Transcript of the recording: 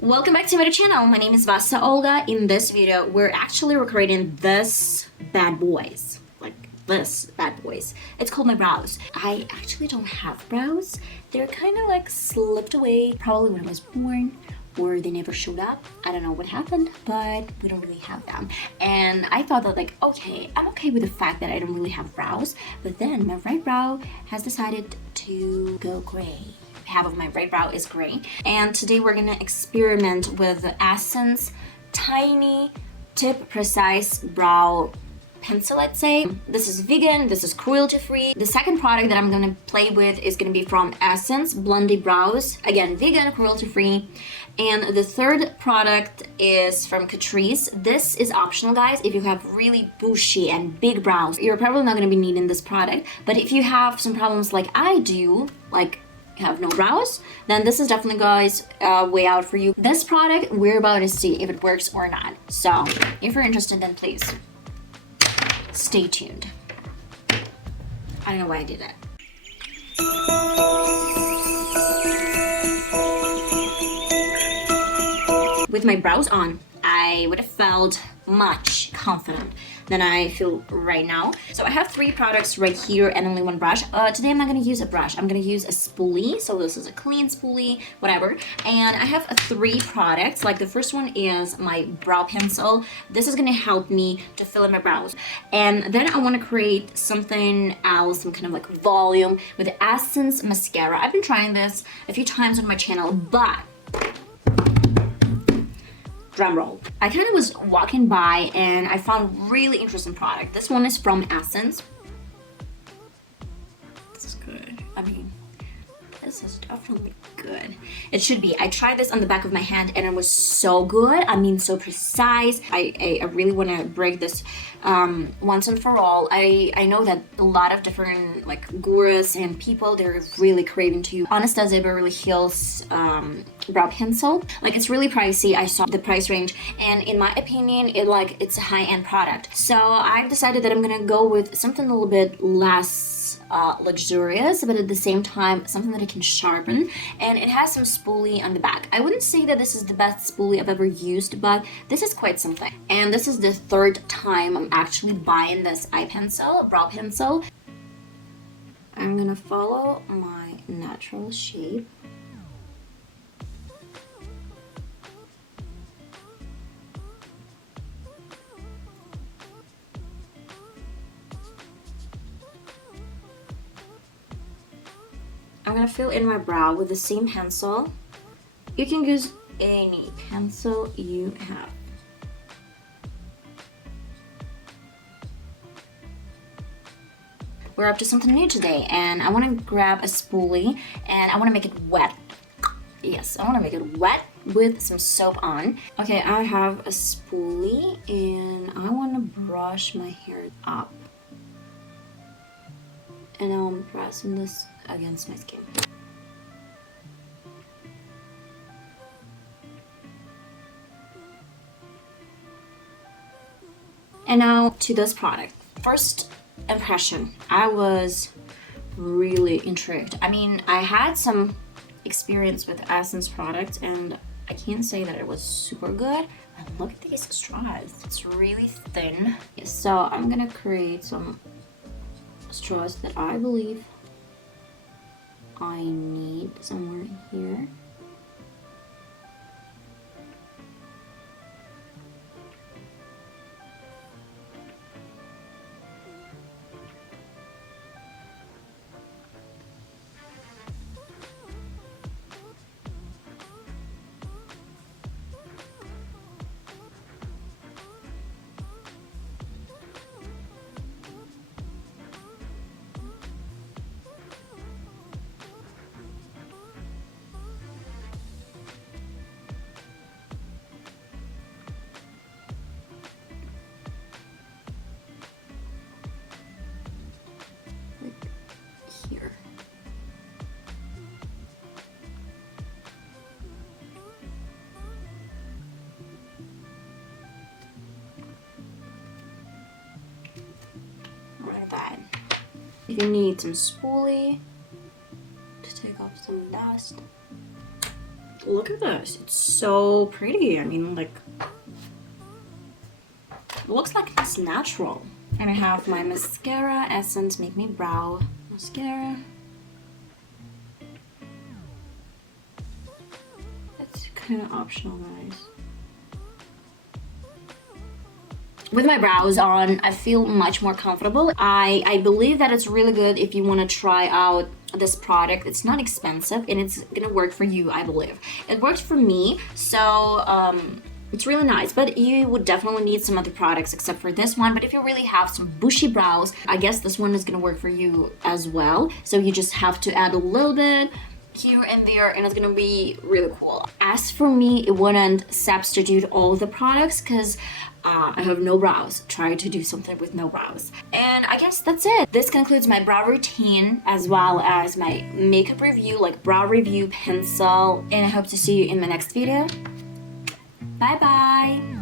Welcome back to my channel. My name is VassaOlga. In this video, we're actually recreating this bad boys. Like this bad boys. It's called my brows. I actually don't have brows. They're kind of like slipped away probably when I was born, or they never showed up. I don't know what happened, but we don't really have them. And I thought that like, okay, I'm okay with the fact that I don't really have brows, but then my right brow has decided to go gray. Half of my right brow is gray, and today we're gonna experiment with the Essence Tiny Tip Precise Brow Pencil, let's say. This is vegan, this is cruelty free. The second product that I'm gonna play with is gonna be from Essence Blondie Brows, again vegan, cruelty free. And the third product is from Catrice. This is optional, guys. If you have really bushy and big brows, you're probably not gonna be needing this product, but if you have some problems like I do, like have no brows, then this is definitely, guys, way out for you. This product, we're about to see if it works or not. So if you're interested, then please stay tuned. I don't know why I did that. With my brows on, I would have felt much confident than I feel right now. So I have 3 products right here and only 1 brush. Today I'm not gonna use a brush. I'm gonna use a spoolie. So this is a clean spoolie, whatever. And I have 3 products. Like the first one is my brow pencil. This is gonna help me to fill in my brows. And then I wanna create something else, some kind of like volume with the Essence mascara. I've been trying this a few times on my channel, but drum roll. I kind of was walking by and I found really interesting product. This one is from Essence. This is good. I mean, this is definitely good. It should be. I tried this on the back of my hand and it was so good. I mean, so precise. I really want to break this once and for all. I know that a lot of different like gurus and people, they're really craving to use Anastasia Beverly Hills brow pencil. Like, it's really pricey. I saw the price range, and in my opinion, it's a high-end product. So I've decided that I'm gonna go with something a little bit less luxurious, but at the same time something that I can sharpen, and it has some spoolie on the back. I wouldn't say that this is the best spoolie I've ever used, but this is quite something. And this is the 3rd time I'm actually buying this eye pencil, brow pencil. I'm gonna follow my natural shape. I'm gonna fill in my brow with the same pencil. You can use any pencil you have. We're up to something new today, and I want to grab a spoolie and I want to make it wet. Yes, I want to make it wet with some soap on. Okay, I have a spoolie and I want to brush my hair up. And now I'm pressing this against my skin. And now to this product. First impression, I was really intrigued. I mean, I had some experience with Essence products and I can't say that it was super good. But look at these straws. It's really thin. So I'm gonna create some straws that I believe I need somewhere here. Here. Like that. If you need some spoolie to take off some dust, Look at this. It's so pretty. I mean, like, it looks like it's natural. And I have my mascara, Essence Make Me Brow mascara. That's kind of optional, guys. With my brows on, I feel much more comfortable. I believe that it's really good if you want to try out this product. It's not expensive and it's gonna work for you, I believe. It works for me, so it's really nice, but you would definitely need some other products except for this one. But if you really have some bushy brows, I guess this one is gonna work for you as well. So you just have to add a little bit here and there and it's gonna be really cool. As for me, it wouldn't substitute all the products because I have no brows. Try to do something with no brows. And I guess that's it. This concludes my brow routine as well as my makeup review, like brow review, pencil, and I hope to see you in my next video. Bye bye!